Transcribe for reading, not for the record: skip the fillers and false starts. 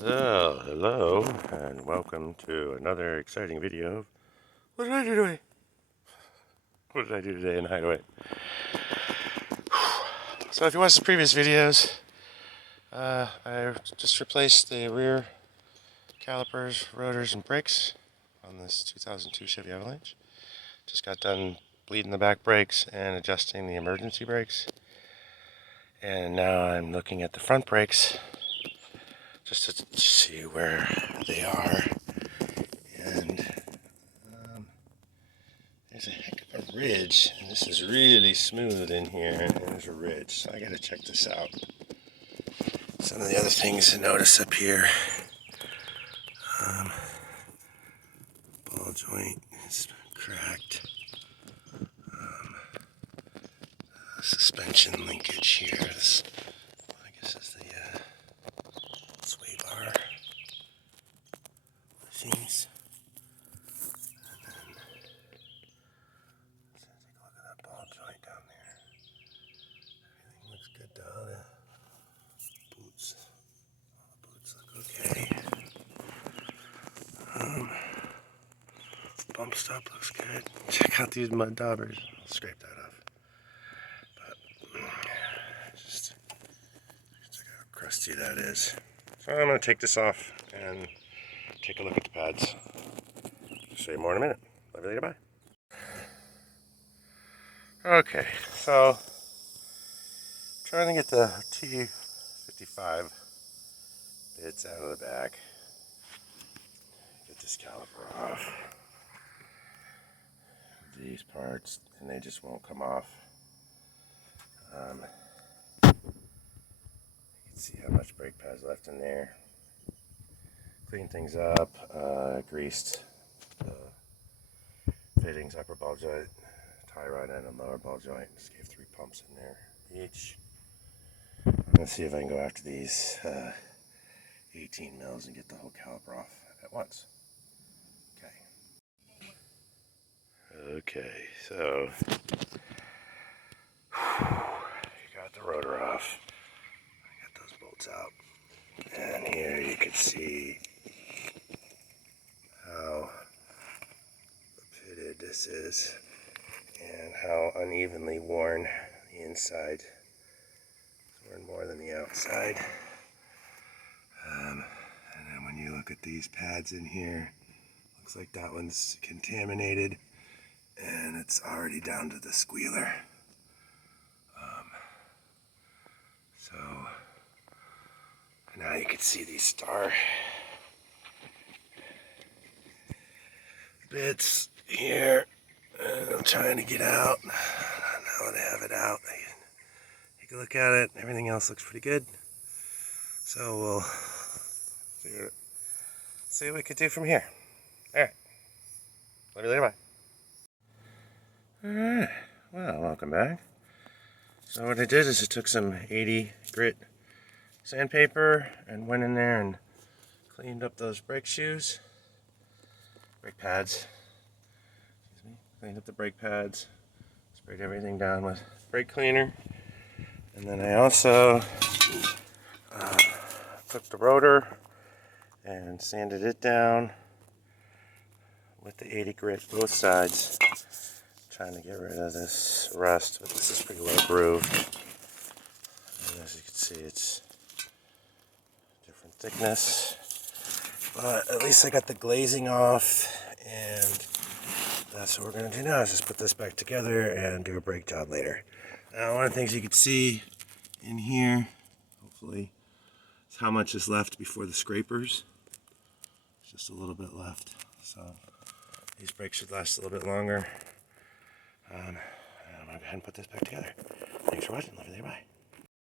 Well, hello, and welcome to another exciting video. What did I do today? What did I do today in Hideaway? So if you watched the previous videos, I just replaced the rear calipers, rotors, and brakes on this 2002 Chevy Avalanche. Just got done bleeding the back brakes and adjusting the emergency brakes. And now I'm looking at the front brakes just to see where they are. And there's a heck of a ridge, and this is really smooth in here, and there's a ridge, so I gotta check this out. Some of the other things to notice up here, ball joint is cracked, suspension linkage here, this, I guess is the sway bar, seams, and then let's take a look at that ball joint down there. Everything looks good down there. Boots, all the boots look okay. Bump stop looks good. Check out these mud daubers. I'll scrape that off. But just look how crusty that is. So I'm going to take this off and take a look at the pads. I'll show you more in a minute. Love you later, bye. Okay, so trying to get the T55 bits out of the back. Get this caliper off. These parts, and they just won't come off. You can see how much brake pads left in there. Cleaned things up, greased the fittings, upper ball joint, tie rod end, and lower ball joint. Just gave 3 pumps in there each. Let's see if I can go after these 18 mils and get the whole caliper off at once. Okay, so you got the rotor off. I got those bolts out. And here you can see how pitted this is and how unevenly worn the inside. It's worn more than the outside. And then when you look at these pads in here, looks like that one's contaminated. And it's already down to the squealer. So now you can see these star bits here. I'm trying to get out. Now that I have it out, I can take a look at it. Everything else looks pretty good. So we'll see what we can do from here. Alright. Love you later, bye. Alright, well, welcome back. So what I did is I took some 80 grit sandpaper and went in there and cleaned up those brake shoes, brake pads, excuse me, cleaned up the brake pads, sprayed everything down with brake cleaner, and then I also took the rotor and sanded it down with the 80 grit both sides. Trying to get rid of this rust, but this is pretty well grooved. And as you can see, it's different thickness, but at least I got the glazing off, and that's what we're going to do now, is just put this back together and do a brake job later. Now, one of the things you can see in here, hopefully, is how much is left before the scrapers. There's just a little bit left, so these brakes should last a little bit longer. I'm going to go ahead and put this back together. Thanks for watching. Love you there. Bye.